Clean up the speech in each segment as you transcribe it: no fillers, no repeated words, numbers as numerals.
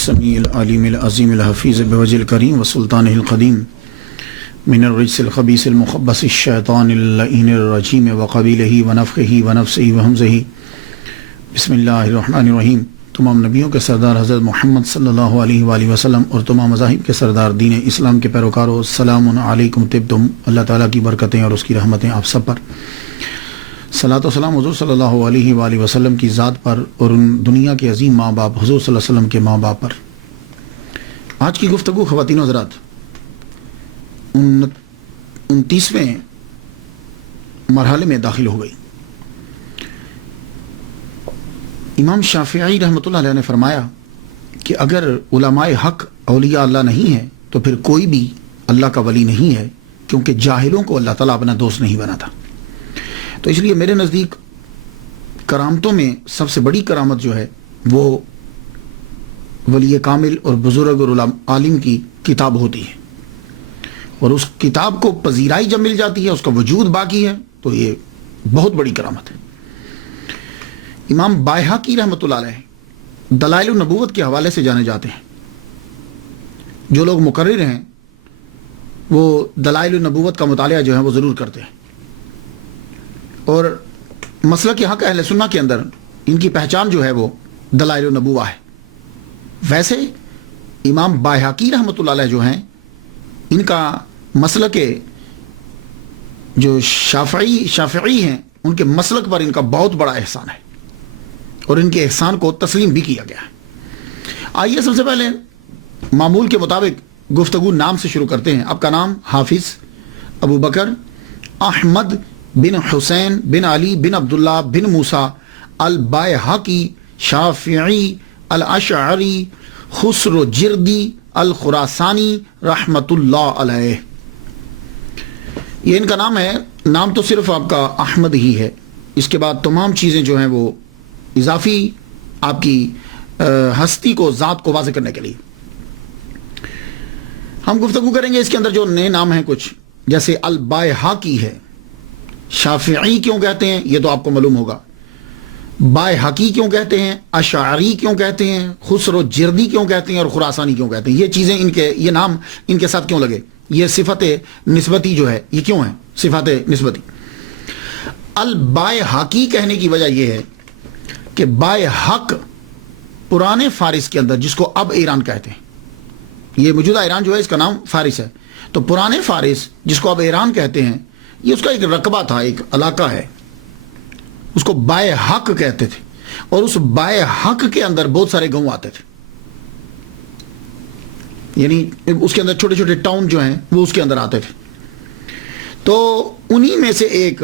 السمیع العلیم العظیم الحفیظ بوجہ الکریم وسلطانہ القدیم من الرجس الخبیث المخبث الشیطان اللعین الرجیم وقبیلہ ونفخہ ونفسہ وہمزہ بسم اللہ الرحمن الرحیم۔ تمام نبیوں کے سردار حضرت محمد صلی اللہ علیہ وآلہ وسلم اور تمام مذاہب کے سردار دین اسلام کے پیروکاروں، السلام علیکم طبتم۔ اللہ تعالیٰ کی برکتیں اور اس کی رحمتیں آپ سب پر۔ صلاۃ و سلام حضور صلی اللہ علیہ وآلہ وسلم کی ذات پر اور ان دنیا کے عظیم ماں باپ حضور صلی اللہ علیہ وسلم کے ماں باپ پر۔ آج کی گفتگو خواتین و حضرات 29ویں مرحلے میں داخل ہو گئی۔ امام شافعی رحمۃ اللہ علیہ نے فرمایا کہ اگر علماء حق اولیاء اللہ نہیں ہے تو پھر کوئی بھی اللہ کا ولی نہیں ہے، کیونکہ جاہلوں کو اللہ تعالیٰ اپنا دوست نہیں بناتا۔ تو اس لیے میرے نزدیک کرامتوں میں سب سے بڑی کرامت جو ہے وہ ولی کامل اور بزرگ اور عالم کی کتاب ہوتی ہے، اور اس کتاب کو پذیرائی جب مل جاتی ہے، اس کا وجود باقی ہے، تو یہ بہت بڑی کرامت ہے۔ امام بائہقی رحمۃ اللہ علیہ دلائل النبوت کے حوالے سے جانے جاتے ہیں۔ جو لوگ مقرر ہیں وہ دلائل النبوت کا مطالعہ جو ہے وہ ضرور کرتے ہیں، اور مسلک حق اہل سنہ کے اندر ان کی پہچان جو ہے وہ دلائل النبوہ ہے۔ ویسے امام بائہقی رحمۃ اللہ علیہ جو ہیں، ان کا مسلک جو شافعی ہیں، ان کے مسلک پر ان کا بہت بڑا احسان ہے، اور ان کے احسان کو تسلیم بھی کیا گیا ہے۔ آئیے سب سے پہلے معمول کے مطابق گفتگو نام سے شروع کرتے ہیں۔ آپ کا نام حافظ ابو بکر احمد بن حسین بن علی بن عبداللہ بن موسیٰ البائہقی شافعی الاشعری خسرو جردی الخراسانی رحمت اللہ علیہ۔ یہ ان کا نام ہے۔ نام تو صرف آپ کا احمد ہی ہے، اس کے بعد تمام چیزیں جو ہیں وہ اضافی آپ کی ہستی کو، ذات کو واضح کرنے کے لیے ہم گفتگو کریں گے۔ اس کے اندر جو نئے نام ہیں کچھ، جیسے البائہقی ہے، شافعی کیوں کہتے ہیں یہ تو آپ کو معلوم ہوگا، بائہقی کیوں کہتے ہیں، اشعری کیوں کہتے ہیں، خسرو جردی کیوں کہتے ہیں، اور خراسانی کیوں کہتے ہیں۔ یہ چیزیں یہ نام ان کے ساتھ کیوں لگے؟ یہ صفت نسبتی جو ہے یہ کیوں ہے صفت نسبتی؟ البائہقی کہنے کی وجہ یہ ہے کہ بائہق پرانے فارس کے اندر، جس کو اب ایران کہتے ہیں، یہ موجودہ ایران جو ہے اس کا نام فارس ہے، تو پرانے فارس جس کو اب ایران کہتے ہیں، یہ اس کا ایک رقبہ تھا، ایک علاقہ ہے، اس کو بائہق کہتے تھے، اور اس بائہق کے اندر بہت سارے گاؤں آتے تھے، یعنی اس کے اندر چھوٹے چھوٹے ٹاؤن جو ہیں وہ اس کے اندر آتے تھے۔ تو انہی میں سے ایک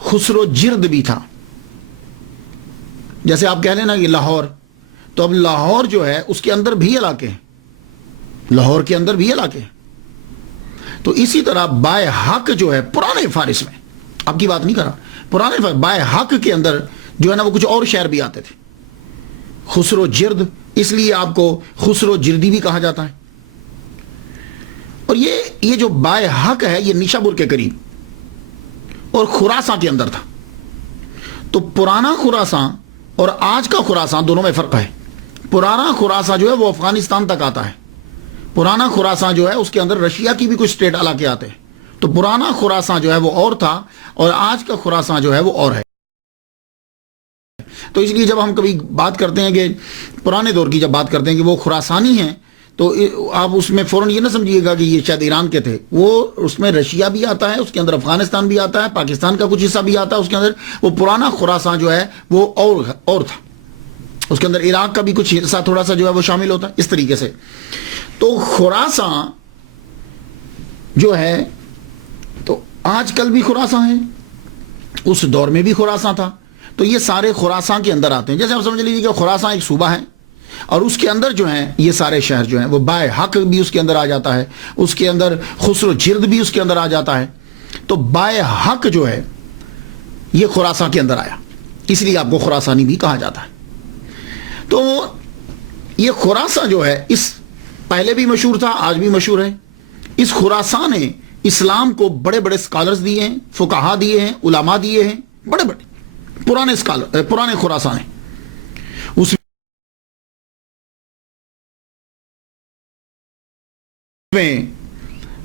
خسرو جرد بھی تھا۔ جیسے آپ کہہ لیں نا یہ لاہور، تو اب لاہور جو ہے اس کے اندر بھی علاقے ہیں، لاہور کے اندر بھی علاقے ہیں۔ تو اسی طرح بائہق جو ہے پرانے فارس میں، آپ کی بات نہیں کر رہا، پرانے فارس بائہق کے اندر جو ہے نا وہ کچھ اور شہر بھی آتے تھے، خسرو جرد، اس لیے آپ کو خسرو جردی بھی کہا جاتا ہے۔ اور یہ جو بائہق ہے یہ نیشابور کے قریب اور خراساں کے اندر تھا۔ تو پرانا خراساں اور آج کا خراساں دونوں میں فرق ہے۔ پرانا خراساں جو ہے وہ افغانستان تک آتا ہے، پرانا خراساں جو ہے اس کے اندر رشیا کی بھی کچھ اسٹیٹ علاقے آتے ہیں۔ تو پرانا خراساں جو ہے وہ اور تھا، اور آج کا خراساں جو ہے وہ اور ہے۔ تو اس لیے جب ہم کبھی بات کرتے ہیں کہ پرانے دور کی جب بات کرتے ہیں کہ وہ خراسانی ہیں، تو آپ اس میں فوراً یہ نہ سمجھیے گا کہ یہ شاید ایران کے تھے، وہ اس میں رشیا بھی آتا ہے، اس کے اندر افغانستان بھی آتا ہے، پاکستان کا کچھ حصہ بھی آتا ہے اس کے اندر۔ وہ پرانا خراساں جو ہے وہ اور تھا، اس کے اندر عراق کا بھی کچھ حصہ تھوڑا سا جو ہے وہ شامل ہوتا ہے، اس طریقے سے۔ تو خراساں جو ہے تو آج کل بھی خراساں ہے، اس دور میں بھی خراساں تھا، تو یہ سارے خراساں کے اندر آتے ہیں۔ جیسے آپ سمجھ لیجیے کہ خراساں ایک صوبہ ہے، اور اس کے اندر جو ہیں یہ سارے شہر جو ہیں وہ بائہق بھی اس کے اندر آ جاتا ہے، اس کے اندر خسرو جرد بھی اس کے اندر آ جاتا ہے۔ تو بائہق جو ہے یہ خراساں کے اندر آیا، اس لیے آپ کو خراسانی بھی کہا جاتا ہے۔ تو یہ خراساں جو ہے اس پہلے بھی مشہور تھا، آج بھی مشہور ہے۔ اس خراساں نے اسلام کو بڑے بڑے اسکالرز دیے ہیں، فقہا دیے ہیں، علماء دیے ہیں، بڑے بڑے پرانے خراساں نے۔ اس میں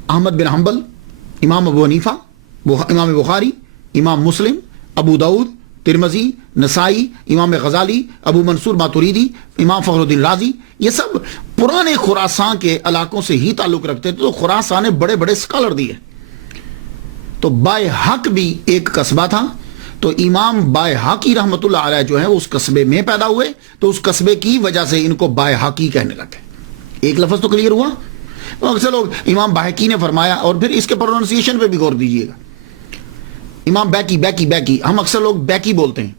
احمد بن حنبل، امام ابو حنیفہ، امام بخاری، امام مسلم، ابو داؤد، ترمذی، نسائی، امام غزالی، ابو منصور ماتوریدی، امام فخر الدین رازی، یہ سب پرانے خراسان کے علاقوں سے ہی تعلق رکھتے تھے، تو خراسان نے بڑے بڑے اسکالر دیے. تو بائے حق بھی ایک قصبہ تھا. تو امام بائے حقی رحمۃ اللہ علیہ جو ہے اس قصبے میں پیدا ہوئے، تو اس قصبے کی وجہ سے ان کو بائے حقی کہنے لگے. ایک لفظ تو کلیئر ہوا. اکثر لوگ امام باحقی نے فرمایا، اور پھر اس کے پروننسیشن پہ بھی غور دیجئے گا. امام بیکی، ہم اکثر لوگ بیکی بولتے ہیں،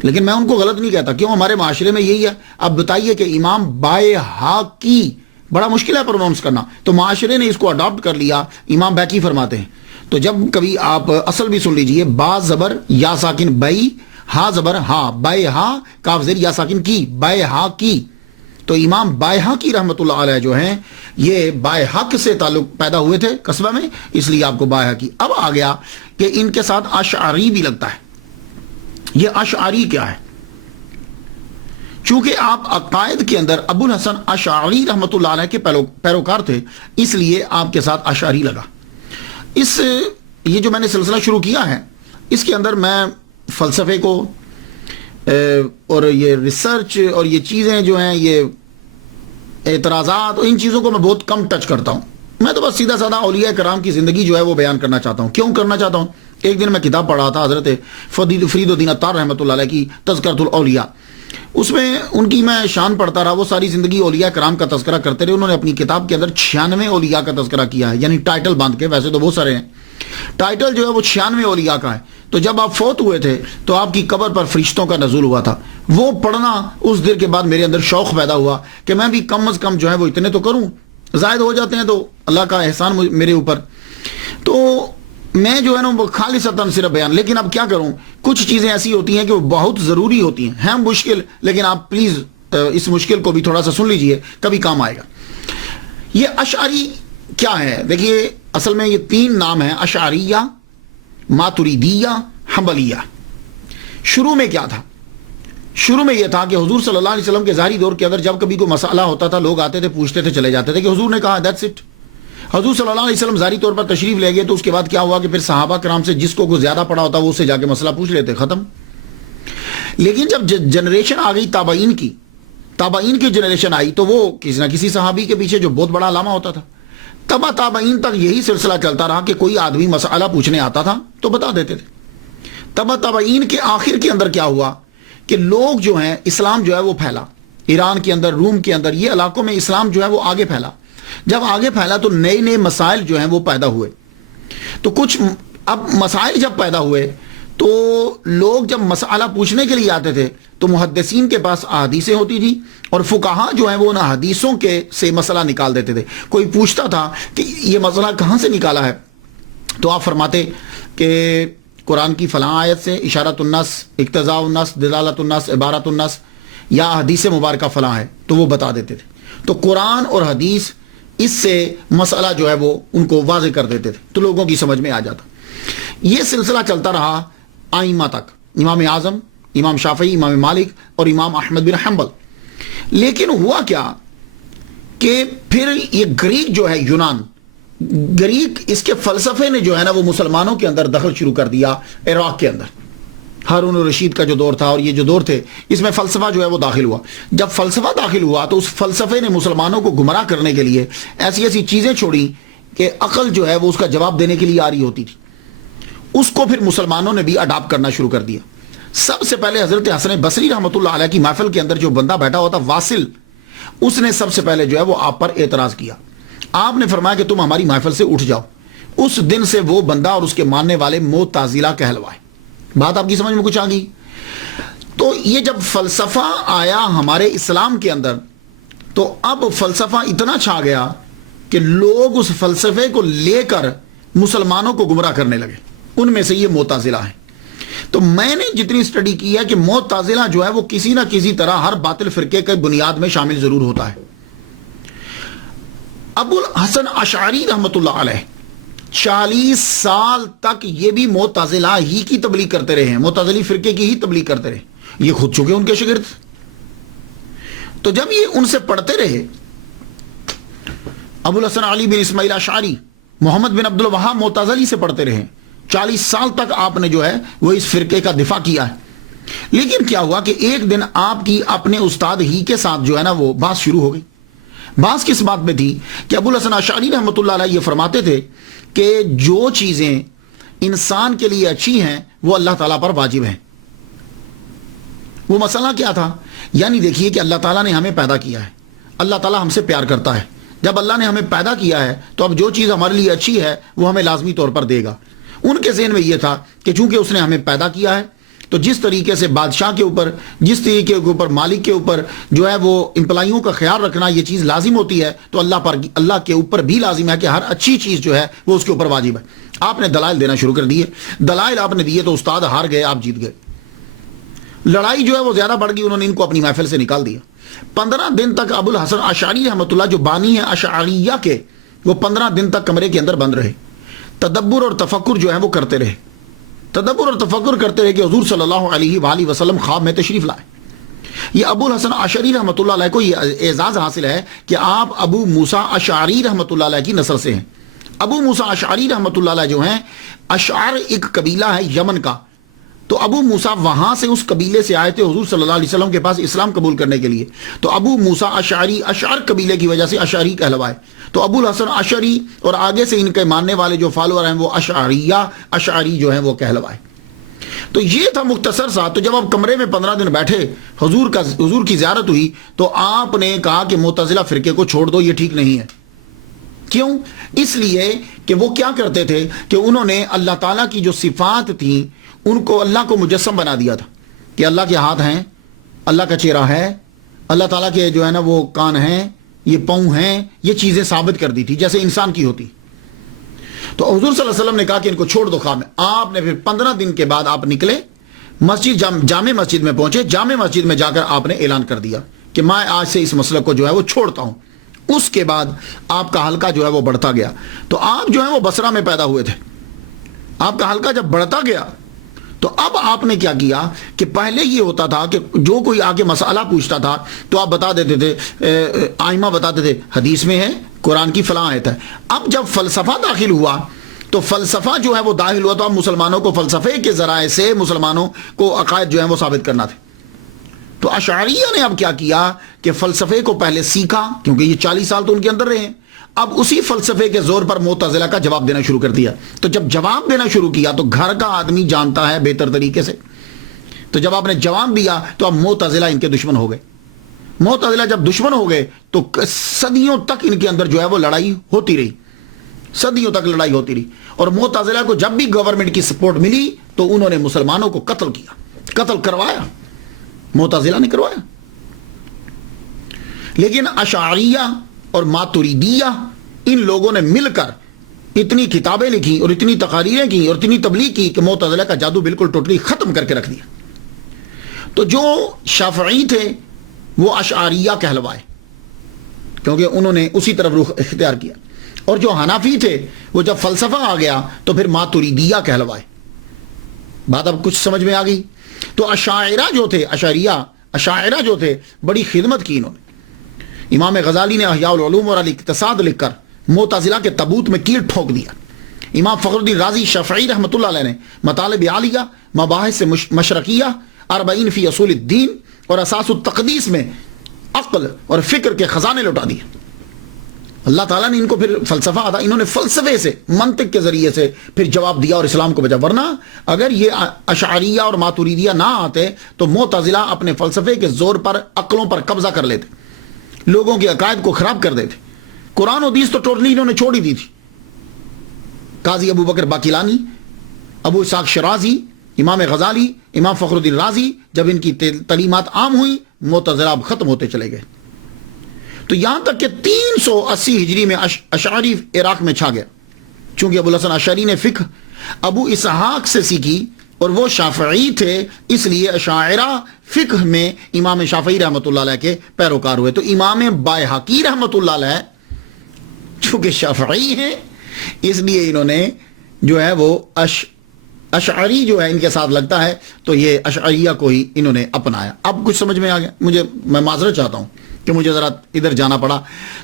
لیکن میں ان کو غلط نہیں کہتا. کیوں؟ ہمارے معاشرے میں یہی ہے. اب بتائیے کہ امام بائے حقی بڑا مشکل ہے پروننس کرنا، تو معاشرے نے اس کو اڈاپٹ کر لیا، امام بیکی فرماتے ہیں. تو جب کبھی آپ اصل بھی سن لیجئے، با زبر یا ساکن بئی، ہا زبر ہا، بائے ہا، کاف زیر یا ساکن کی، بائے ہا کی. تو امام بائے حقی رحمۃ اللہ علیہ جو ہیں یہ بائے حق سے تعلق پیدا ہوئے تھے قصبہ میں، اس لیے آپ کو بائے حقی. اب آ گیا کہ ان کے ساتھ اشعری بھی لگتا ہے. یہ اشعری کیا ہے؟ چونکہ آپ عقائد کے اندر ابو الحسن اشعری رحمۃ اللہ علیہ کے پیروکار تھے، اس لیے آپ کے ساتھ اشعری لگا. یہ جو میں نے سلسلہ شروع کیا ہے، اس کے اندر میں فلسفے کو اور یہ ریسرچ اور یہ چیزیں جو ہیں، یہ اعتراضات، ان چیزوں کو میں بہت کم ٹچ کرتا ہوں. میں تو بس سیدھا سادہ اولیاء کرام کی زندگی جو ہے وہ بیان کرنا چاہتا ہوں. کیوں کرنا چاہتا ہوں؟ ایک دن میں کتاب پڑھ رہا تھا حضرت فرید الدین عطار رحمۃ اللہ علیہ کی تذکرۃ الاولیاء. اس میں ان کی میں شان پڑھتا رہا. وہ ساری زندگی اولیاء کرام کا تذکرہ کرتے رہے. انہوں نے اپنی کتاب کے اندر 96 اولیاء کا تذکرہ کیا ہے، یعنی ٹائٹل باندھ کے. ویسے تو بہت سارے ہیں، ٹائٹل جو ہے وہ 96 اولیاء کا ہے. تو جب آپ فوت ہوئے تھے تو آپ کی قبر پر فرشتوں کا نزول ہوا تھا. وہ پڑھنا اس دن کے بعد میرے اندر شوق پیدا ہوا کہ میں بھی کم از کم جو ہے وہ اتنے تو کروں. زائد ہو جاتے ہیں تو اللہ کا احسان میرے اوپر. تو میں جو ہے نا وہ خالصتاً صرف بیان. لیکن اب کیا کروں، کچھ چیزیں ایسی ہوتی ہیں کہ وہ بہت ضروری ہوتی ہیں مشکل، لیکن آپ پلیز اس مشکل کو بھی تھوڑا سا سن لیجئے، کبھی کام آئے گا. یہ اشعری کیا ہے؟ دیکھیے اصل میں یہ 3 نام ہیں، اشعریہ، ماتریدیہ، حنبلیہ. شروع میں کیا تھا؟ شروع میں یہ تھا کہ حضور صلی اللہ علیہ وسلم کے ظاہری دور کے اندر جب کبھی کوئی مسئلہ ہوتا تھا، لوگ آتے تھے، پوچھتے تھے، چلے جاتے تھے کہ حضور نے کہا دیٹس اٹ. حضور صلی اللہ علیہ وسلم ظاہری طور پر تشریف لے گئے تو اس کے بعد کیا ہوا کہ پھر صحابہ کرام سے جس کو کوئی زیادہ پڑا ہوتا وہ اس سے جا کے مسئلہ پوچھ لیتے، ختم. لیکن جب جنریشن آ گئی تابعین کی جنریشن آئی تو وہ کسی نہ کسی صحابی کے پیچھے جو بہت بڑا علامہ ہوتا تھا. تابعین تک یہی سلسلہ چلتا رہا کہ کوئی آدمی مسئلہ پوچھنے آتا تھا تو بتا دیتے تھے. تابعین کے آخر کے اندر کیا ہوا کہ لوگ جو ہیں، اسلام جو ہے وہ پھیلا ایران کے اندر، روم کے اندر، یہ علاقوں میں اسلام جو ہے وہ آگے پھیلا. جب آگے پھیلا تو نئے مسائل جو ہیں وہ پیدا ہوئے. تو کچھ اب مسائل جب پیدا ہوئے تو لوگ جب مسئلہ پوچھنے کے لیے آتے تھے تو محدثین کے پاس احادیثیں ہوتی تھی اور فقہا جو ہیں وہ ان حدیثوں کے سے مسئلہ نکال دیتے تھے. کوئی پوچھتا تھا کہ یہ مسئلہ کہاں سے نکالا ہے، تو آپ فرماتے کہ قرآن کی فلاں آیت سے، اشارت النص، اقتضاء النص، دلالت النص، عبارت النص، یا حدیث مبارکہ فلاں ہے، تو وہ بتا دیتے تھے. تو قرآن اور حدیث اس سے مسئلہ جو ہے وہ ان کو واضح کر دیتے تھے تو لوگوں کی سمجھ میں آ جاتا. یہ سلسلہ چلتا رہا آئمہ تک، امام اعظم، امام شافعی، امام مالک اور امام احمد بن حنبل. لیکن ہوا کیا کہ پھر یہ گریک جو ہے، یونان، گریک، اس کے فلسفے نے جو ہے نا وہ مسلمانوں کے اندر دخل شروع کر دیا. عراق کے اندر ہارون الرشید کا جو دور تھا اور یہ جو دور تھے، اس میں فلسفہ جو ہے وہ داخل ہوا. جب فلسفہ داخل ہوا تو اس فلسفے نے مسلمانوں کو گمراہ کرنے کے لیے ایسی ایسی چیزیں چھوڑی کہ عقل جو ہے وہ اس کا جواب دینے کے لیے آ رہی ہوتی تھی. اس کو پھر مسلمانوں نے بھی اڈاپٹ کرنا شروع کر دیا. سب سے پہلے حضرت حسن بصری رحمۃ اللہ علیہ کی محفل کے اندر جو بندہ بیٹھا ہوا تھا، واصل، اس نے سب سے پہلے جو ہے وہ آپ پر اعتراض کیا. آپ نے فرمایا کہ تم ہماری محفل سے اٹھ جاؤ. اس دن سے وہ بندہ اور اس کے ماننے والے معتزلہ کہلوائے. بات آپ کی سمجھ میں کچھ آ گئی؟ تو یہ جب فلسفہ آیا ہمارے اسلام کے اندر تو اب فلسفہ اتنا چھا گیا کہ لوگ اس فلسفے کو لے کر مسلمانوں کو گمراہ کرنے لگے. ان میں سے یہ معتزلہ ہیں. تو میں نے جتنی سٹڈی کی ہے کہ معتزلہ جو ہے وہ کسی نہ کسی طرح ہر باطل فرقے کے بنیاد میں شامل ضرور ہوتا ہے. ابو الحسن اشعری رحمۃ اللہ علیہ 40 سال تک یہ بھی معتزلہ ہی کی تبلیغ کرتے رہے ہیں، معتزلی فرقے کی ہی تبلیغ کرتے رہے. یہ خود چکے ان کے شاگرد. تو جب یہ ان سے پڑھتے رہے ابو الحسن علی بن اسماعیل اشعری، محمد بن عبد الوہاب معتزلی سے پڑھتے رہے، 40 سال تک آپ نے جو ہے وہ اس فرقے کا دفاع کیا ہے۔ لیکن کیا ہوا کہ ایک دن آپ کی اپنے استاد ہی کے ساتھ جو ہے نا وہ بات شروع ہو گئی۔ بات کس بات میں تھی کہ ابو الحسن اشعری رحمۃ اللہ علیہ یہ فرماتے تھے کہ جو چیزیں انسان کے لیے اچھی ہیں وہ اللہ تعالیٰ پر واجب ہیں۔ وہ مسئلہ کیا تھا؟ یعنی دیکھیے کہ اللہ تعالیٰ نے ہمیں پیدا کیا ہے، اللہ تعالیٰ ہم سے پیار کرتا ہے، جب اللہ نے ہمیں پیدا کیا ہے تو اب جو چیز ہمارے لیے اچھی ہے وہ ہمیں لازمی طور پر دے گا۔ ان کے ذہن میں یہ تھا کہ چونکہ اس نے ہمیں پیدا کیا ہے تو جس طریقے سے بادشاہ کے اوپر، جس طریقے کے اوپر مالک کے اوپر جو ہے وہ امپلائیوں کا خیال رکھنا یہ چیز لازم ہوتی ہے، تو اللہ کے اوپر بھی لازم ہے کہ ہر اچھی چیز جو ہے وہ اس کے اوپر واجب ہے۔ آپ نے دلائل دینا شروع کر دیے، دلائل آپ نے دیے تو استاد ہار گئے، آپ جیت گئے۔ لڑائی جو ہے وہ زیادہ بڑھ گئی، انہوں نے ان کو اپنی محفل سے نکال دیا۔ 15 دن تک ابو الحسن اشعری رحمۃ اللہ جو بانی ہیں اشعریہ کے، وہ 15 دن تک کمرے کے اندر بند رہے، تدبر اور تفکر جو ہے وہ کرتے رہے، تدبر اور تفکر کرتے رہے کہ حضور صلی اللہ علیہ وآلہ وسلم خواب میں تشریف لائے۔ یہ ابو الحسن اشعری رحمۃ اللہ علیہ کو یہ اعزاز حاصل ہے کہ آپ ابو موسیٰ اشعری رحمۃ اللہ علیہ کی نسل سے ہیں۔ ابو موسیٰ اشعری رحمۃ اللہ علیہ جو ہیں، اشعر ایک قبیلہ ہے یمن کا، تو ابو موسیٰ وہاں سے اس قبیلے سے آئے تھے حضور صلی اللہ علیہ وسلم کے پاس اسلام قبول کرنے کے لیے، تو ابو موسیٰ اشعری اشعر قبیلے کی وجہ سے اشعری کہلوائے، تو ابو الحسن اشعری اور آگے سے ان کے ماننے والے جو فالوور ہیں وہ اشعریہ اشعری جو ہیں وہ کہلوائے۔ تو یہ تھا مختصر سا۔ تو جب آپ کمرے میں 15 دن بیٹھے، حضور کی زیارت ہوئی، تو آپ نے کہا کہ معتزلہ فرقے کو چھوڑ دو، یہ ٹھیک نہیں ہے۔ کیوں؟ اس لیے کہ وہ کیا کرتے تھے کہ انہوں نے اللہ تعالیٰ کی جو صفات تھیں ان کو اللہ کو مجسم بنا دیا تھا کہ اللہ کے ہاتھ ہیں، اللہ کا چہرہ ہے، اللہ تعالیٰ کے جو ہے نا وہ کان ہیں، یہ پاؤں ہیں، یہ چیزیں ثابت کر دی تھی جیسے انسان کی ہوتی۔ تو حضور صلی اللہ علیہ وسلم نے کہا کہ ان کو چھوڑ دو خواب میں۔ آپ نے پھر 15 دن کے بعد آپ نکلے، مسجد جامع مسجد میں پہنچے، جامع مسجد میں جا کر آپ نے اعلان کر دیا کہ میں آج سے اس مسئلے کو جو ہے وہ چھوڑتا ہوں۔ اس کے بعد آپ کا حلقہ جو ہے وہ بڑھتا گیا۔ تو آپ جو ہے وہ بصرہ میں پیدا ہوئے تھے، آپ کا حلقہ جب بڑھتا گیا تو اب آپ نے کیا کیا کہ پہلے یہ ہوتا تھا کہ جو کوئی آگے مسئلہ پوچھتا تھا تو آپ بتا دیتے تھے، آئمہ بتاتے تھے حدیث میں ہے، قرآن کی فلاں آیت ہے۔ اب جب فلسفہ داخل ہوا تو فلسفہ جو ہے وہ داخل ہوا تو اب مسلمانوں کو فلسفے کے ذرائع سے مسلمانوں کو عقائد جو ہیں وہ ثابت کرنا تھے۔ تو اشعریہ نے اب کیا کیا کہ فلسفے کو پہلے سیکھا، کیونکہ یہ 40 سال تو ان کے اندر رہے ہیں، اب اسی فلسفے کے زور پر معتزلہ کا جواب دینا شروع کر دیا۔ تو جب جواب دینا شروع کیا تو گھر کا آدمی جانتا ہے بہتر طریقے سے، تو جب آپ نے جواب دیا تو اب معتزلہ ان کے دشمن ہو گئے۔ معتزلہ جب دشمن ہو گئے تو صدیوں تک ان کے اندر جو ہے وہ لڑائی ہوتی رہی، صدیوں تک لڑائی ہوتی رہی، اور معتزلہ کو جب بھی گورنمنٹ کی سپورٹ ملی تو انہوں نے مسلمانوں کو قتل کیا، قتل کروایا، معتزلہ نے کروایا۔ لیکن اشعریہ اور ماتریدیہ ان لوگوں نے مل کر اتنی کتابیں لکھی اور اتنی تقاریریں کی اور اتنی تبلیغ کی کہ معتزلہ کا جادو بالکل ٹوٹلی ختم کر کے رکھ دیا۔ تو جو شافعی تھے وہ اشعریہ کہلوائے کیونکہ انہوں نے اسی طرف رخ اختیار کیا، اور جو حنفی تھے وہ جب فلسفہ آ گیا تو پھر ماتریدیہ کہلوائے۔ بات اب کچھ سمجھ میں آ گئی؟ تو اشاعرہ جو تھے، اشاعرہ جو تھے بڑی خدمت کی انہوں نے۔ امام غزالی نے احیاء العلوم اور الاقتصاد لکھ کر معتزلہ کے تابوت میں کیل ٹھوک دیا۔ امام فخر الدین رازی شافعی رحمۃ اللہ علیہ نے مطالب عالیہ، مباحث مشرقیہ، 40 فی اصول الدین اور اساس التقدیس میں عقل اور فکر کے خزانے لوٹا دیے۔ اللہ تعالیٰ نے ان کو پھر فلسفہ آتا، انہوں نے فلسفے سے، منطق کے ذریعے سے پھر جواب دیا اور اسلام کو بچا۔ ورنہ اگر یہ اشعریہ اور ماتریدیہ نہ آتے تو معتزلہ اپنے فلسفے کے زور پر عقلوں پر قبضہ کر لیتے، لوگوں کے عقائد کو خراب کر دیتے۔ قرآن و حدیث تو ٹوٹلی انہوں نے چھوڑ ہی دی تھی۔ قاضی ابو بکر باقلانی، ابو اسحاق شرازی، امام غزالی، امام فخر الدین رازی، جب ان کی تعلیمات عام ہوئی معتزلہ اب ختم ہوتے چلے گئے۔ تو یہاں تک کہ 380 ہجری میں اشعری عراق میں چھا گیا۔ چونکہ ابو الحسن اشعری نے فقہ ابو اسحاق سے سیکھی اور وہ شافعی تھے، اس لیے اشاعرہ فقہ میں امام شافعی رحمۃ اللہ علیہ کے پیروکار ہوئے۔ تو امام بائحقی رحمۃ اللہ علیہ چونکہ شافعی ہیں اس لیے انہوں نے جو ہے وہ اشعری جو ہے ان کے ساتھ لگتا ہے، تو یہ اشعریہ کو ہی انہوں نے اپنایا۔ اب کچھ سمجھ میں آ گیا؟ میں معذرت چاہتا ہوں کہ مجھے ذرا ادھر جانا پڑا.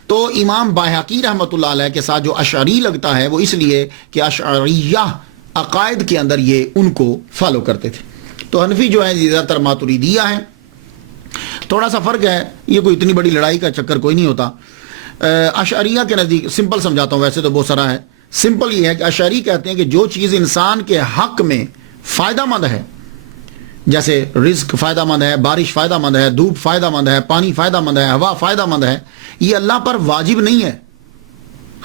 تو امام بایہقی رحمۃ اللہ علیہ کے ساتھ جو اشعری لگتا ہے وہ اس لیے کہ اشعریہ عقائد کے اندر یہ ان کو فالو کرتے تھے. تو حنفی جو ہے زیادہ تر ماتریدیہ ہیں. تھوڑا سا فرق ہے, یہ کوئی اتنی بڑی لڑائی کا چکر کوئی نہیں ہوتا. اشعریہ کے نزدیک سمپل سمجھاتا ہوں, ویسے تو بہت سارا ہے. سمپل یہ ہے کہ اشعری کہتے ہیں کہ جو چیز انسان کے حق میں فائدہ مند ہے, جیسے رزق فائدہ مند ہے, بارش فائدہ مند ہے, دھوپ فائدہ مند ہے, پانی فائدہ مند ہے, ہوا فائدہ مند ہے, یہ اللہ پر واجب نہیں ہے.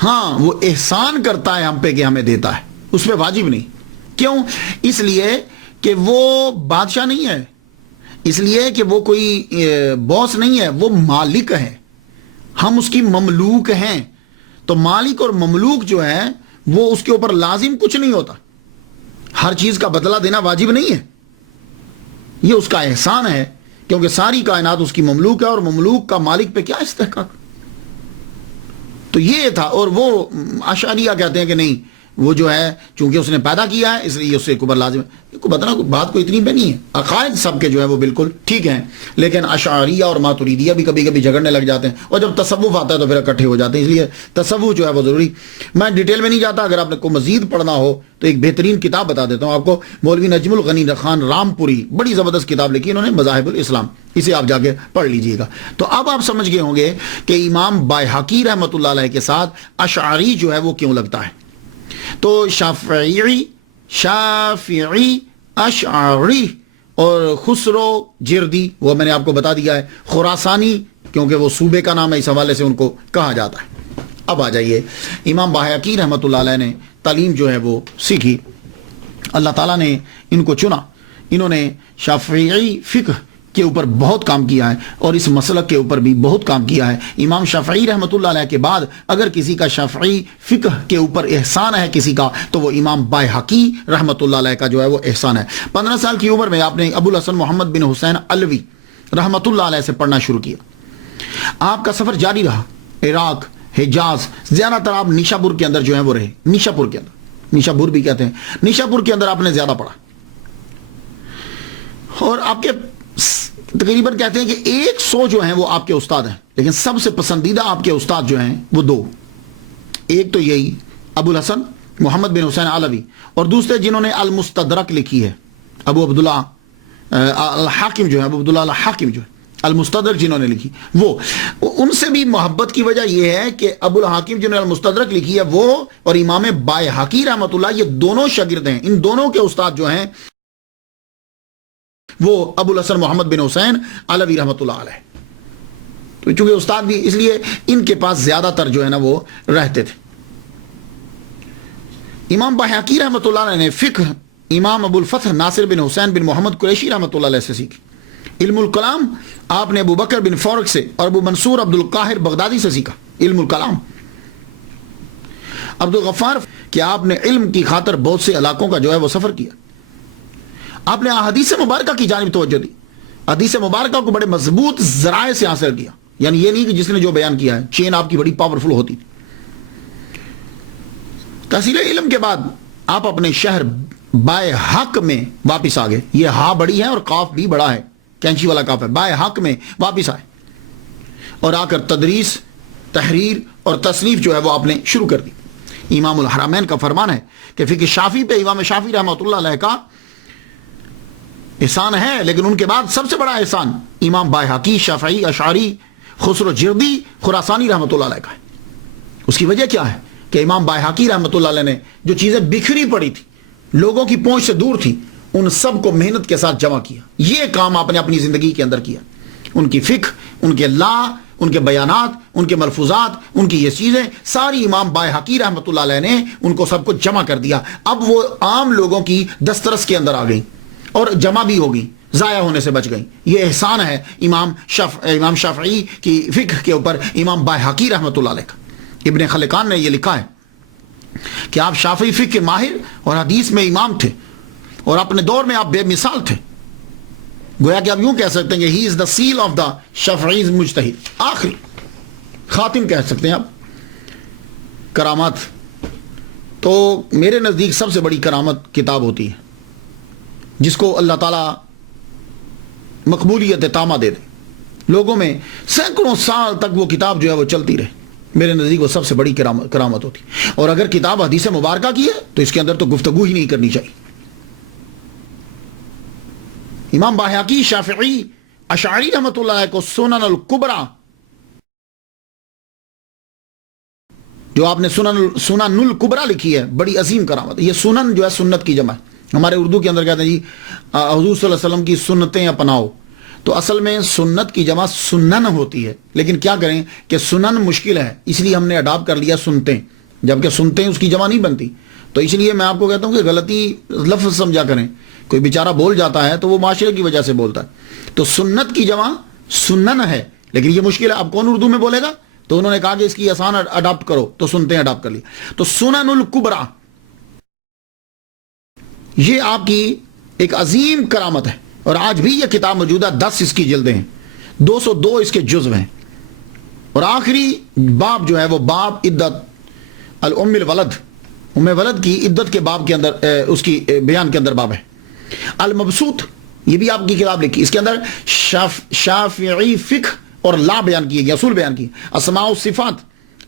ہاں وہ احسان کرتا ہے ہم پہ کہ ہمیں دیتا ہے, اس پہ واجب نہیں. کیوں؟ اس لیے کہ وہ بادشاہ نہیں ہے, اس لیے کہ وہ کوئی باس نہیں ہے, وہ مالک ہے, ہم اس کی مملوک ہیں. تو مالک اور مملوک جو ہے وہ اس کے اوپر لازم کچھ نہیں ہوتا, ہر چیز کا بدلہ دینا واجب نہیں ہے, یہ اس کا احسان ہے, کیونکہ ساری کائنات اس کی مملوک ہے اور مملوک کا مالک پہ کیا استحقاق. تو یہ تھا. اور وہ اشعریہ کہتے ہیں کہ نہیں, وہ جو ہے چونکہ اس نے پیدا کیا ہے اس لیے اس سے کبر لازم ہے. بات کو اتنی بھی نہیں ہے, عقائد سب کے جو ہے وہ بالکل ٹھیک ہیں, لیکن اشعریہ اور ماتریدیہ بھی کبھی کبھی جھگڑنے لگ جاتے ہیں, اور جب تصوف آتا ہے تو پھر اکٹھے ہو جاتے ہیں. اس لیے تصوف جو ہے وہ ضروری. میں ڈیٹیل میں نہیں جاتا, اگر آپ کو مزید پڑھنا ہو تو ایک بہترین کتاب بتا دیتا ہوں آپ کو, مولوی نجم الغنی خان رام پوری, بڑی زبردست کتاب لکھی انہوں نے, مذاہب الاسلام, اسے آپ جا کے پڑھ لیجئے گا. تو اب آپ سمجھ گئے ہوں گے کہ امام بایہقی رحمۃ اللہ علیہ کے ساتھ اشعری جو ہے وہ کیوں لگتا ہے. تو شافعی اشعری اور خسرو جردی, وہ میں نے آپ کو بتا دیا ہے, خراسانی کیونکہ وہ صوبے کا نام ہے, اس حوالے سے ان کو کہا جاتا ہے. اب آ جائیے, امام بایہقی رحمۃ اللہ علیہ نے تعلیم جو ہے وہ سیکھی, اللہ تعالیٰ نے ان کو چنا, انہوں نے شافعی فقہ کے اوپر بہت کام کیا ہے اور اس مسلک کے اوپر بھی بہت کام کیا ہے. امام شافعی رحمۃ اللہ علیہ کے بعد اگر کسی کا شافعی فقہ کے اوپر احسان ہے کسی کا, تو وہ امام بایہقی رحمۃ اللہ علیہ کا جو ہے وہ احسان ہے. 15 سال کی عمر میں آپ نے ابو الحسن محمد بن حسین علوی رحمۃ اللہ علیہ سے پڑھنا شروع کیا. آپ کا سفر جاری رہا, عراق, حجاز, زیادہ تر آپ نیشاپور کے اندر جو ہے وہ رہے. نیشاپور کے اندر, نیشاپور بھی کہتے ہیں, نیشاپور کے اندر آپ نے زیادہ پڑھا, اور آپ کے تقریباً کہتے ہیں کہ 100 جو ہیں وہ آپ کے استاد ہیں, لیکن سب سے پسندیدہ آپ کے استاد جو ہیں وہ 2. ایک تو یہی ابو الحسن محمد بن حسین علوی, اور دوسرے جنہوں نے المستدرک لکھی ہے, ابو عبداللہ الحاکم جو ہے, ابو عبداللہ الحاکم جو ہے, المستدرک جنہوں نے لکھی, وہ ان سے بھی محبت کی وجہ یہ ہے کہ ابو الحاکم جنہوں نے المستدرک لکھی ہے وہ اور امام بایہقی رحمۃ اللہ, یہ دونوں شاگرد ہیں. ان دونوں کے استاد جو ہیں وہ ابو الحسن محمد بن حسین علوی رحمۃ اللہ علیہ. تو چونکہ استاد بھی, اس لیے ان کے پاس زیادہ تر جو ہے نا وہ رہتے تھے. امام بایہقی رحمۃ اللہ علیہ نے فقہ امام ابو الفتح ناصر بن حسین بن محمد قریشی رحمۃ اللہ علیہ سے سیکھی. علم الکلام آپ نے ابو بکر بن فورق سے اور ابو منصور عبد القاہر بغدادی سے سیکھا. علم الکلام عبد الغفار کہ آپ نے علم کی خاطر بہت سے علاقوں کا جو ہے وہ سفر کیا. آپ نے حدیث مبارکہ کی جانب توجہ دی, حدیث مبارکہ کو بڑے مضبوط ذرائع سے حاصل کیا, یعنی یہ نہیں کہ جس نے جو بیان کیا ہے, چین آپ کی بڑی پاورفل ہوتی تھی. تحصیل علم کے بعد آپ اپنے شہر بایحق میں واپس آ گئے. یہ ہا بڑی ہے اور قاف بھی بڑا ہے, کینچی والا قاف ہے. بایحق میں واپس آئے اور آ کر تدریس, تحریر اور تصنیف جو ہے وہ آپ نے شروع کر دی. امام الحرمین کا فرمان ہے کہ فقہ شافعی پہ امام شافعی رحمۃ اللہ علیہ کا احسان ہے, لیکن ان کے بعد سب سے بڑا احسان امام بایہقی شافعی اشعری خسرو جردی خراسانی رحمۃ اللہ علیہ کا ہے. اس کی وجہ کیا ہے کہ امام بایہقی رحمۃ اللہ علیہ نے جو چیزیں بکھری پڑی تھی, لوگوں کی پہنچ سے دور تھی, ان سب کو محنت کے ساتھ جمع کیا. یہ کام آپ نے اپنی زندگی کے اندر کیا. ان کی فقہ, ان کے لا, ان کے بیانات, ان کے ملفوظات, ان کی یہ چیزیں ساری امام بایہقی رحمۃ اللہ علیہ نے ان کو سب کو جمع کر دیا. اب وہ عام لوگوں کی دسترس کے اندر آ گئی اور جمع بھی ہو گئی, ضائع ہونے سے بچ گئی. یہ احسان ہے امام شافعی کی فقہ کے اوپر امام بایہقی رحمۃ اللہ علیہ کا. ابن خلقان نے یہ لکھا ہے کہ آپ شافعی فقہ کے ماہر اور حدیث میں امام تھے, اور اپنے دور میں آپ بے مثال تھے. گویا کہ آپ یوں کہہ سکتے ہیں کہ ہی از دا سیل آف دا شافعی مجتہد, آخری خاتم کہہ سکتے ہیں آپ. کرامات تو میرے نزدیک سب سے بڑی کرامت کتاب ہوتی ہے جس کو اللہ تعالیٰ مقبولیت تامہ دے دے. لوگوں میں سینکڑوں سال تک وہ کتاب جو ہے وہ چلتی رہے. میرے نزدیک وہ سب سے بڑی کرامت ہوتی. اور اگر کتاب حدیث مبارکہ کی ہے تو اس کے اندر تو گفتگو ہی نہیں کرنی چاہیے. امام باہقی شافعی اشعری رحمۃ اللہ علیہ کو سنن الکبریٰ، جو آپ نے سنن الکبریٰ لکھی ہے، بڑی عظیم کرامت. یہ سنن جو ہے سنت کی جمع ہے. ہمارے اردو کے اندر کہتے ہیں جی حضور صلی اللہ علیہ وسلم کی سنتیں اپناؤ، تو اصل میں سنت کی جمع سنن ہوتی ہے. لیکن کیا کریں کہ سنن مشکل ہے، اس لیے ہم نے اڈاپٹ کر لیا سنتیں، جبکہ سنتیں اس کی جمع نہیں بنتی. تو اس لیے میں آپ کو کہتا ہوں کہ غلطی لفظ سمجھا کریں. کوئی بیچارہ بول جاتا ہے تو وہ معاشرے کی وجہ سے بولتا ہے. تو سنت کی جمع سنن ہے، لیکن یہ مشکل ہے. اب کون اردو میں بولے گا؟ تو انہوں نے کہا کہ اس کی آسان اڈاپٹ کرو، تو سنتیں اڈاپٹ کر لی. تو سنن الکبریٰ یہ آپ کی ایک عظیم کرامت ہے، اور آج بھی یہ کتاب موجود ہے. 10 اس کی جلدیں ہیں، 202 اس کے جزو ہیں. اور آخری باب جو ہے وہ باب عدت الام الولد، ام ولد کی عدت کے باب کے اندر اس کی بیان کے اندر باب ہے. المبسوط یہ بھی آپ کی کتاب لکھی، اس کے اندر شافعی فقہ اور لا بیان کیے گئے، اصول بیان کیے. اسماء و صفات،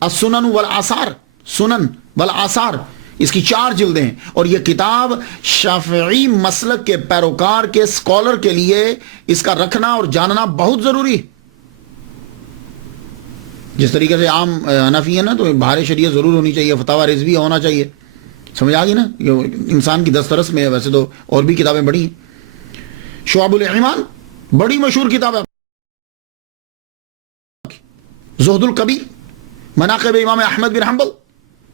السنن والآثار، سنن والآثار، اس کی 4 جلدیں ہیں. اور یہ کتاب شافعی مسلک کے پیروکار کے اسکالر کے لیے اس کا رکھنا اور جاننا بہت ضروری. جس طریقے سے عام حنفی ہے نا، تو بہار شریعت ضرور ہونی چاہیے، فتاوی رضویہ ہونا چاہیے. سمجھ آ گئی نا؟ انسان کی دسترس میں ہے. ویسے تو اور بھی کتابیں بڑی ہیں. شعب الایمان بڑی مشہور کتاب ہے. زہد الکبیر، مناقب امام احمد بن حنبل،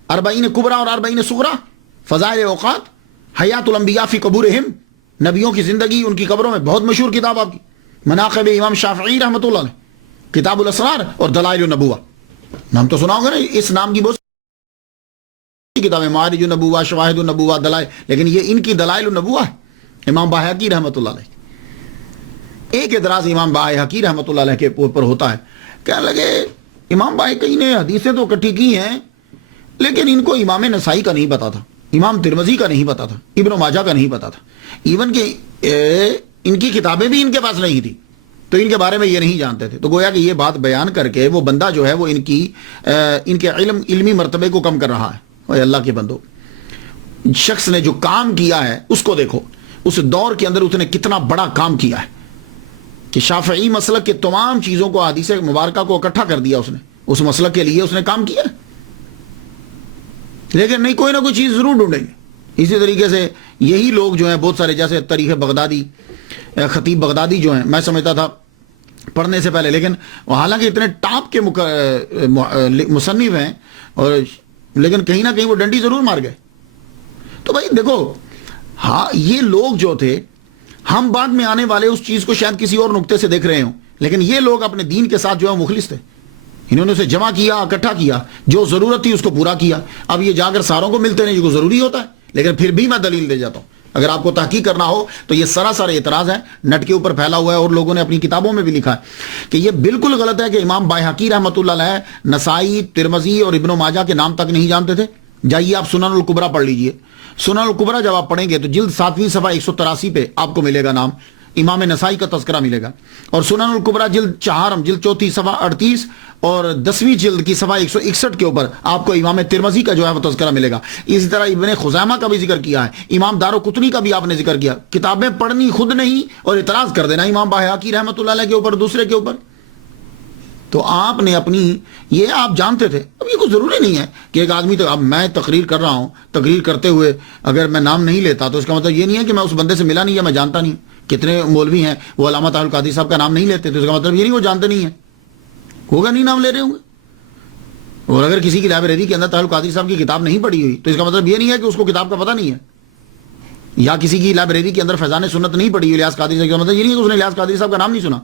40 کبریٰ اور 40 صغریٰ، فضائل اوقات، حیات الانبیاء فی قبورہم، نبیوں کی زندگی ان کی قبروں میں، بہت مشہور کتاب آپ کی. مناقب امام شافعی رحمۃ اللہ علیہ، کتاب الاسرار اور دلائل النبوہ. نام تو سنا ہوگا نا، اس نام کی بہت کتابیں، معارج النبوہ، شواہد النبوہ، دلائل، لیکن یہ ان کی دلائل النبوہ ہے. امام باہقی رحمۃ اللہ علیہ. ایک اعتراض امام باہقی رحمۃ اللہ علیہ کے اوپر ہوتا ہے، کہنے لگے امام باہقی نے حدیثیں تو اکٹھی کی ہیں، لیکن ان کو امام نسائی کا نہیں پتا تھا، امام ترمذی کا نہیں پتا تھا، ابن ماجہ کا نہیں پتا تھا، ایون کہ ان کی کتابیں بھی ان کے پاس نہیں تھی، تو ان کے بارے میں یہ نہیں جانتے تھے. تو گویا کہ یہ بات بیان کر کے وہ بندہ جو ہے وہ ان کے علمی مرتبے کو کم کر رہا ہے. اوہ اللہ کے بندو، شخص نے جو کام کیا ہے اس کو دیکھو. اس دور کے اندر اس نے کتنا بڑا کام کیا ہے کہ شافعی مسلک کے تمام چیزوں کو، حدیث مبارکہ کو اکٹھا کر دیا. اس نے اس مسلک کے لیے اس نے کام کیا، لیکن نہیں، کوئی نہ کوئی چیز ضرور ڈھونڈیں گے. اسی طریقے سے یہی لوگ جو ہیں بہت سارے، جیسے تاریخ بغدادی، خطیب بغدادی جو ہیں، میں سمجھتا تھا پڑھنے سے پہلے، لیکن حالانکہ اتنے ٹاپ کے مصنف ہیں، اور لیکن کہیں نہ کہیں وہ ڈنڈی ضرور مار گئے. تو بھائی دیکھو، ہاں یہ لوگ جو تھے، ہم بعد میں آنے والے اس چیز کو شاید کسی اور نقطے سے دیکھ رہے ہوں، لیکن یہ لوگ اپنے دین کے ساتھ جو ہے مخلص تھے. انہوں نے اسے جمع کیا، اکٹھا کیا، جو ضرورت تھی اس کو پورا کیا. اب یہ جا کر ساروں کو ملتے نہیں، جو ضروری ہوتا ہے، لیکن پھر بھی میں دلیل دے جاتا ہوں. اگر آپ کو تحقیق کرنا ہو تو یہ سراسر اعتراض ہے، نیٹ کے اوپر پھیلا ہوا ہے، اور لوگوں نے اپنی کتابوں میں بھی لکھا ہے کہ یہ بالکل غلط ہے کہ امام باہقی رحمۃ اللہ علیہ نسائی، ترمذی اور ابن ماجہ کے نام تک نہیں جانتے تھے. جائیے آپ سنن الکبریٰ پڑھ لیجئے. سنن الکبریٰ جب آپ پڑھیں گے تو جلد 7ویں صفحہ 183 پہ آپ کو ملے گا نام، امام نسائی کا تذکرہ ملے گا. اور سنن الکبریٰ جلد 4 جلد 4 صفحہ 38 اور 10ویں جلد کی صفحہ 161 کے اوپر آپ کو امام ترمذی کا جو ہے وہ تذکرہ ملے گا. اسی طرح ابن خزیمہ کا بھی ذکر کیا ہے، امام دارقطنی کا بھی آپ نے ذکر کیا. کتابیں پڑھنی خود نہیں اور اعتراض کر دینا امام باہقی رحمۃ اللہ علیہ کے اوپر، دوسرے کے اوپر. تو آپ نے اپنی، یہ آپ جانتے تھے. اب یہ کوئی ضروری نہیں ہے کہ ایک آدمی، تو اب میں تقریر کر رہا ہوں، تقریر کرتے ہوئے اگر میں نام نہیں لیتا تو اس کا مطلب یہ نہیں ہے کہ میں اس بندے سے ملا نہیں یا میں جانتا نہیں. کتنے مولوی ہیں وہ علامہ طاہر القادری صاحب کا نام نہیں لیتے، تو اس کا مطلب یہ نہیں وہ جانتے نہیں ہیں، ہوگا نہیں نام لے رہے ہوں گے. اور اگر کسی کی لائبریری کے اندر طاہر القادری صاحب کی کتاب نہیں پڑھی ہوئی تو اس کا مطلب یہ نہیں ہے کہ اس کو کتاب کا پتہ نہیں ہے. یا کسی کی لائبریری کے اندر فیضان سنت نہیں پڑھی ہوئی الیاس قادری صاحب کا مطلب یہ نہیں ہے کہ اس نے الیاس قادری صاحب کا نام نہیں سنا.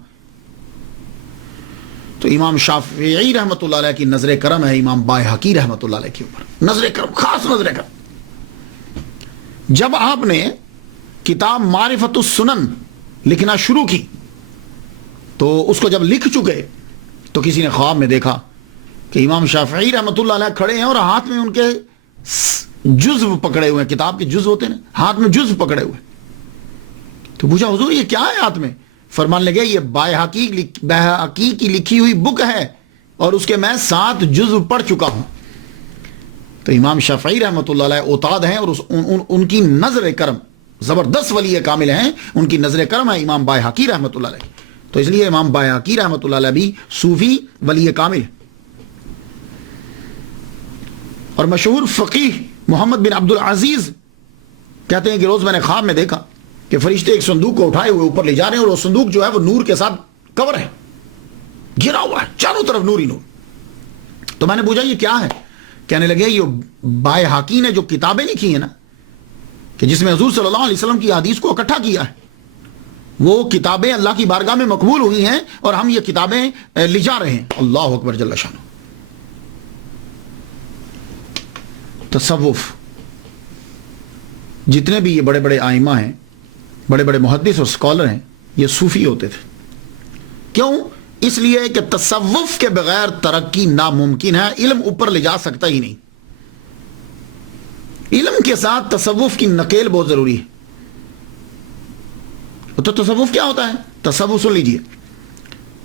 تو امام شافعی رحمۃ اللہ علیہ کی نظر کرم ہے امام باہقی رحمۃ اللہ علیہ کے اوپر، نظر کرم، خاص نظر کرم. جب آپ نے کتاب معرفت السنن لکھنا شروع کی تو اس کو جب لکھ چکے تو کسی نے خواب میں دیکھا کہ امام شافعی رحمۃ اللہ علیہ کھڑے ہیں اور ہاتھ میں ان کے جزو پکڑے ہوئے ہیں، کتاب کے جزو ہوتے ہیں، ہاتھ میں جزو پکڑے ہوئے. تو پوچھا حضور یہ کیا ہے ہاتھ میں؟ فرمان لگے یہ بایہقی کی لکھی ہوئی بک ہے اور اس کے میں 7 جزء پڑھ چکا ہوں. تو امام شافعی رحمۃ اللہ علیہ اوتاد ہیں اور ان کی نظر کرم زبردست ولی کامل ہیں، ان کی نظر کرم ہے امام بایہقی رحمۃ اللہ علیہ. تو اس لیے امام بایہقی رحمۃ اللہ علیہ بھی صوفی ولی کامل. اور مشہور فقیہ محمد بن عبد العزیز کہتے ہیں کہ روز میں نے خواب میں دیکھا کہ فرشتے ایک صندوق کو اٹھائے ہوئے اوپر لے جا رہے ہیں اور وہ صندوق جو ہے وہ نور کے ساتھ کور ہے، گھرا ہوا ہے چاروں طرف نور ہی نور. تو میں نے پوچھا یہ کیا ہے؟ کہنے لگے یہ بایہقی نے جو کتابیں لکھی ہیں نا، کہ جس میں حضور صلی اللہ علیہ وسلم کی حدیث کو اکٹھا کیا ہے، وہ کتابیں اللہ کی بارگاہ میں مقبول ہوئی ہیں اور ہم یہ کتابیں لے جا رہے ہیں. اللہ اکبر جل شانہ. تصوف، جتنے بھی یہ بڑے بڑے آئمہ ہیں، بڑے بڑے محدث اور اسکالر ہیں، یہ صوفی ہوتے تھے. کیوں؟ اس لیے کہ تصوف کے بغیر ترقی ناممکن ہے. علم اوپر لے جا سکتا ہی نہیں. علم کے ساتھ تصوف کی نکیل بہت ضروری ہے. تو تصوف کیا ہوتا ہے؟ تصوف سن لیجئے،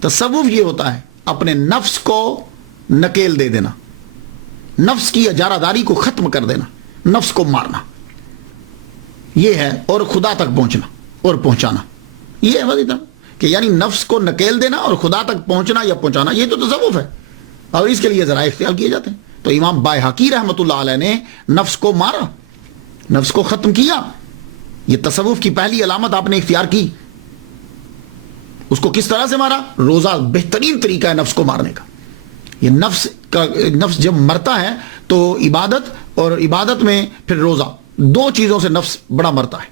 تصوف یہ ہوتا ہے اپنے نفس کو نکیل دے دینا، نفس کی اجارہ داری کو ختم کر دینا، نفس کو مارنا، یہ ہے. اور خدا تک پہنچنا اور پہنچانا، یہ ہے وظیفہ کہ یعنی نفس کو نکیل دینا اور خدا تک پہنچنا یا پہنچانا، یہ تو تصوف ہے. اور اس کے لیے ذرائع اختیار کیے جاتے ہیں. تو امام بایہقی رحمۃ اللہ علیہ نے نفس کو مارا، نفس کو ختم کیا. یہ تصوف کی پہلی علامت آپ نے اختیار کی. اس کو کس طرح سے مارا؟ روزہ بہترین طریقہ ہے نفس کو مارنے کا. یہ نفس جب مرتا ہے تو عبادت، اور عبادت میں پھر روزہ، 2 چیزوں سے نفس بڑا مرتا ہے.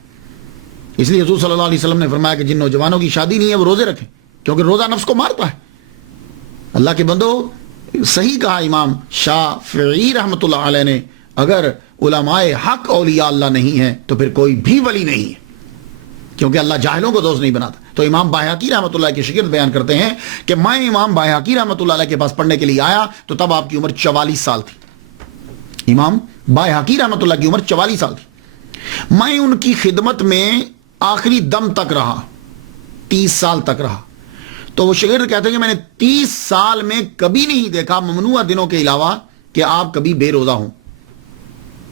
اس لیے حضور صلی اللہ علیہ وسلم نے فرمایا کہ جن نوجوانوں کی شادی نہیں ہے وہ روزے رکھیں، کیونکہ روزہ نفس کو مارتا ہے. اللہ کے بندو، صحیح کہا امام شافعی رحمۃ اللہ علیہ نے، اگر علماء حق اولیاء اللہ نہیں ہے تو پھر کوئی بھی ولی نہیں ہے، کیونکہ اللہ جاہلوں کو دوست نہیں بناتا. تو امام بایہقی رحمۃ اللہ کے شاگرد بیان کرتے ہیں کہ میں امام بایہقی رحمۃ اللہ علیہ کے پاس پڑھنے کے لیے آیا تو تب آپ کی عمر 44 سال تھی. امام بایہقی رحمۃ اللہ کی عمر 44 سال تھی. میں ان کی خدمت میں آخری دم تک رہا، 30 سال تک رہا. تو وہ شاگرد کہتے ہیں کہ میں نے 30 سال میں کبھی نہیں دیکھا ممنوع دنوں کے علاوہ کہ آپ کبھی بے روزہ ہوں،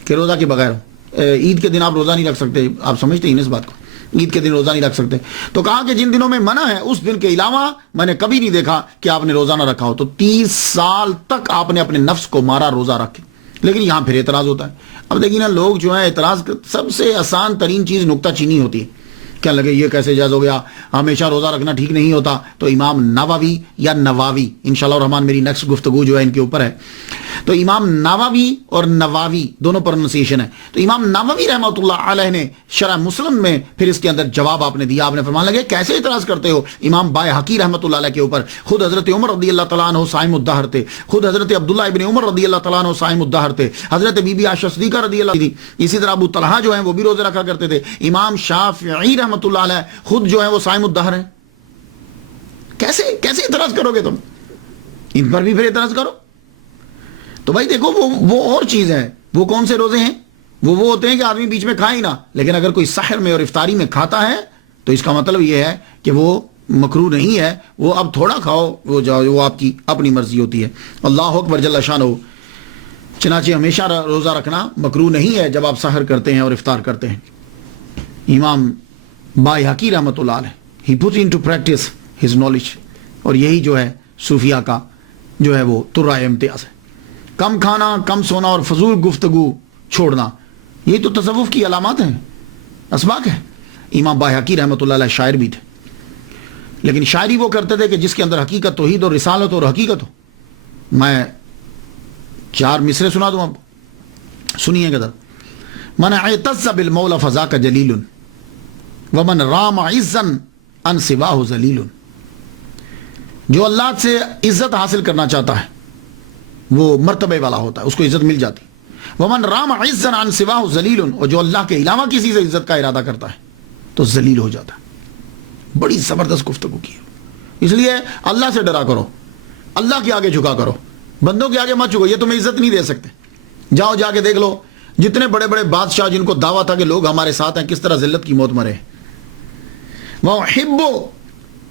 کہ روزہ کے بغیر ہوں. عید کے دن آپ روزہ نہیں رکھ سکتے، آپ سمجھتے ہیں اس بات کو، عید کے دن روزہ نہیں رکھ سکتے. تو کہا کہ جن دنوں میں منع ہے اس دن کے علاوہ میں نے کبھی نہیں دیکھا کہ آپ نے روزہ نہ رکھا ہو. تو 30 سال تک آپ نے اپنے نفس کو مارا روزہ رکھ کے. لیکن یہاں پھر اعتراض ہوتا ہے. اب دیکھیں نا، لوگ جو ہیں اعتراض، سب سے آسان ترین چیز نکتہ چینی ہوتی ہے. کیا لگے یہ کیسے جائز ہو گیا، ہمیشہ روزہ رکھنا ٹھیک نہیں ہوتا. تو امام نووی یا نواوی، انشاءاللہ الرحمن میری نیکسٹ گفتگو جو ہے ان کے اوپر ہے. تو امام نووی اور نواوی دونوں پروننسیشن ہے. تو امام نووی رحمۃ اللہ علیہ نے شرح مسلم میں پھر اس کے اندر جواب آپ نے دیا. آپ نے فرمانے لگے کیسے اعتراض کرتے ہو امام بایہقی رحمۃ اللہ علیہ کے اوپر؟ خود حضرت عمر رضی اللہ تعالیٰ عنہ صائم الدہر تھے، خود حضرت عبداللہ ابن عمر رضی اللہ تعالیٰ عنہ صائم الدہر تھے، حضرت بی بی عائشہ صدیقہ رضی اللہ عنہ، اسی طرح ابو طلحہ جو ہیں وہ بھی روزے رکھا کرتے تھے. امام شافعی رحمۃ اللہ علیہ خود جو ہے وہ صائم الدہر ہیں. کیسے اعتراض کرو گے تم؟ ان پر بھی پھر اعتراض کرو. تو بھائی دیکھو، وہ اور چیز ہے. وہ کون سے روزے ہیں؟ وہ ہوتے ہیں کہ آدمی بیچ میں کھائے ہی نہ. لیکن اگر کوئی سحر میں اور افطاری میں کھاتا ہے تو اس کا مطلب یہ ہے کہ وہ مکروہ نہیں ہے. وہ اب تھوڑا کھاؤ، وہ جاؤ، وہ آپ کی اپنی مرضی ہوتی ہے. اللہ اکبر جل شانہ. چنانچہ ہمیشہ روزہ رکھنا مکروہ نہیں ہے جب آپ سحر کرتے ہیں اور افطار کرتے ہیں. امام بایہقی رحمۃ اللہ علیہ he put into practice his knowledge. اور یہی جو ہے صوفیہ کا جو ہے وہ ترائے امتیاز ہے. کم کھانا، کم سونا اور فضول گفتگو چھوڑنا، یہ تو تصوف کی علامات ہیں، اسباق ہیں. امام بایہقی رحمۃ اللہ علیہ شاعر بھی تھے، لیکن شاعری وہ کرتے تھے کہ جس کے اندر حقیقت، توحید اور رسالت اور حقیقت ہو. میں 4 مصرے سنا دوں، اب سنیے گا. من اعتز بالمولا فذاک جلیل ومن رام عزا ان سواہ ذلیل. جو اللہ سے عزت حاصل کرنا چاہتا ہے وہ مرتبے والا ہوتا ہے، اس کو عزت مل جاتی. ومن رام عزا ان سواہ ذلیل. اور جو اللہ کے علاوہ کسی سے عزت کا ارادہ کرتا ہے تو ذلیل ہو جاتا ہے. بڑی زبردست گفتگو کی. اس لیے اللہ سے ڈرا کرو، اللہ کے آگے جھکا کرو، بندوں کے آگے مت جھکو. یہ تمہیں عزت نہیں دے سکتے. جاؤ جا کے دیکھ لو جتنے بڑے بڑے بادشاہ جن کو دعویٰ تھا کہ لوگ ہمارے ساتھ ہیں، کس طرح ذلت کی موت مرے. وَأُحِبُّ